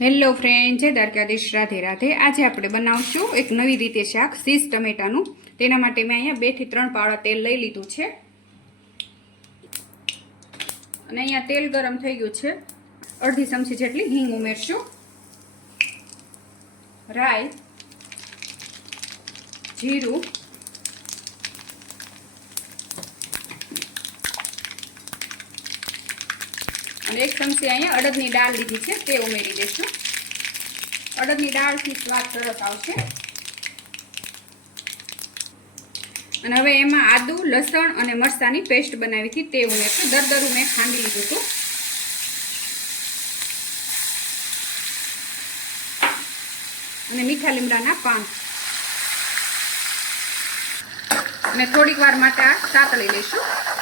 Hello friend જય દ્વારકાધીશ. રાધે રાધે. આજે આપણે બનાવશું એક નવી રીતે શાક સીઝ ટમેટાનું. તેના માટે મેં અહીંયા બેથી ત્રણ પાવડા તેલ લઈ લીધું છે. અને અહીંયા તેલ ગરમ થઈ ગયું છે. અડધી ચમચી જેટલી હિંગ ઉમેરશું. રાઈ, જીરું અને એક ચમચી અહીંયા અડદની દાળ લીધી છે, તે ઉમેરી દઈશું. અડદની દાળથી સ્વાદ સરસ આવશે. અને હવે એમાં આદુ, લસણ અને મરચાંની પેસ્ટ બનાવી હતી, તે ઉમેરશું. દરદરું મેં ખાંડી લીધું હતું. અને મીઠા લીમડાના પાન. અને થોડીક વાર માટે આ સાતળી લઈશું.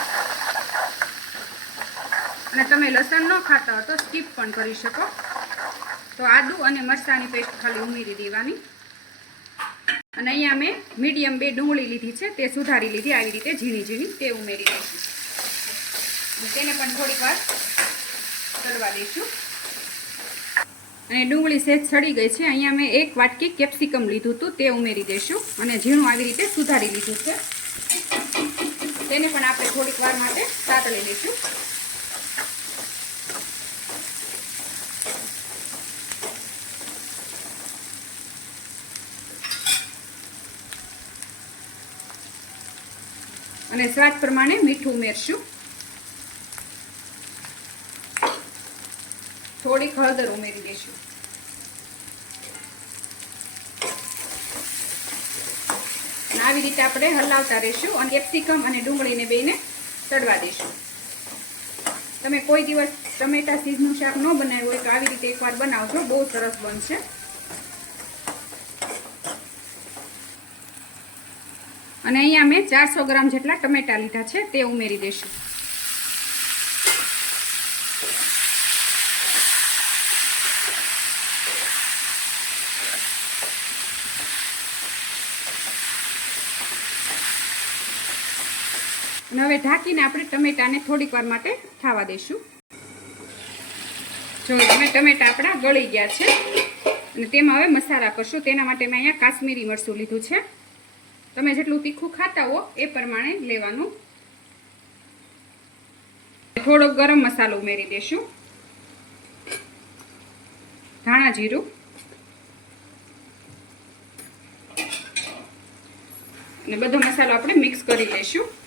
અને તમે લસણ ન ખાતા તો સ્કીપ પણ કરી શકો. તો આદુ અને મરચાંની પેસ્ટ ખાલી ઉમેરી દેવાની. અને અહીંયા મેં મીડિયમ બે ડુંગળી લીધી છે, તે સુધારી લીધી, આવી રીતે ઝીણી ઝીણી તે ઉમેરી દઈશું. તેને પણ થોડીક વાર તળવા દઈશું. અને ડુંગળી સહેજ સડી ગઈ છે, અહીંયા મેં એક વાટકી કેપ્સિકમ લીધું હતું, તે ઉમેરી દઈશું. અને ઝીણું આવી રીતે સુધારી લીધું છે. તેને પણ આપણે થોડીક વાર માટે સાતળી લઈશું. અને સ્વાદ પ્રમાણે મીઠું ઉમેરશું. થોડીક હળદર ઉમેરી દઈશું. આવી રીતે આપણે હલાવતા રહીશું અને કેપ્સિકમ અને ડુંગળીને બેને તળવા દઈશું. તમે કોઈ દિવસ ટમેટા સીઝનું શાક ન બનાવ્યું હોય તો આવી રીતે એકવાર બનાવજો, બહુ સરસ બનશે. અને અહીંયા મેં ચારસો ગ્રામ જેટલા ટમેટા લીધા છે, તે ઉમેરી દઈશું અને હવે ઢાંકીને આપણે ટમેટાને થોડીક વાર માટે ખાવા દઈશું. જો તમે ટમેટા આપણા ગળી ગયા છે, અને તેમાં હવે મસાલા કરશું. તેના માટે મેં અહીંયા કાશ્મીરી મરચું લીધું છે. તમે જેટલું તીખું ખાતા હો એ પ્રમાણે લેવાનું. થોડો ગરમ મસાલો ઉમેરી દેશું. ધાણા જીરું. અને બધો મસાલો આપણે મિક્સ કરી લઈશું.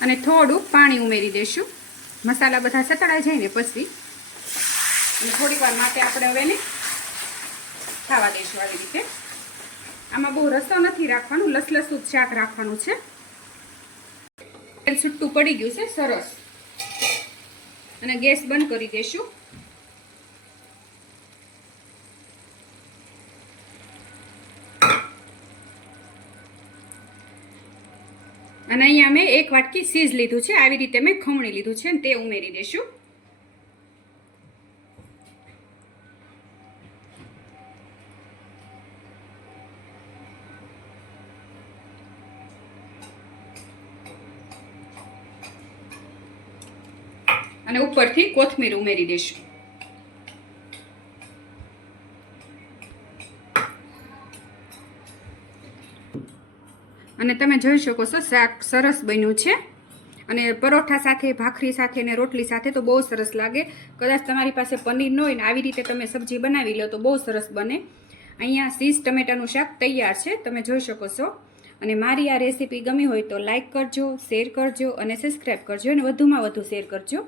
અને થોડું પાણી ઉમેરી દઈશું મસાલા બધા સતળા જાય ને પછી. થોડીક વાર માટે આપણે હવે એને ખાવા દઈશું આવી રીતે. આમાં બહુ રસો નથી રાખવાનું લસલસું શાક રાખવાનું છે. છૂટું પડી ગયું છે, સરસ. અને ગેસ બંધ કરી દઈશું અને અહીંયા મેં એક વાટકી સીઝ લીધું છે. આવી રીતે મેં ખમણી લીધું છે તે ઉમેરી દઈશું. અને ઉપરથી કોથમીર ઉમેરી દઈશું. અને તમે જોઈ શકો છો, શાક સરસ બન્યું છે. અને પરોઠા સાથે, ભાખરી સાથે ને રોટલી સાથે તો બહુ સરસ લાગે. કદાચ તમારી પાસે પનીર ન હોય ને આવી રીતે તમે સબ્જી બનાવી લો તો બહુ સરસ બને. અહીંયા સીઝ ટમેટાનું શાક તૈયાર છે, તમે જોઈ શકો છો. અને મારી આ રેસીપી ગમી હોય તો લાઇક કરજો, શેર કરજો અને સબસ્ક્રાઈબ કરજો અને વધુમાં વધુ શેર કરજો.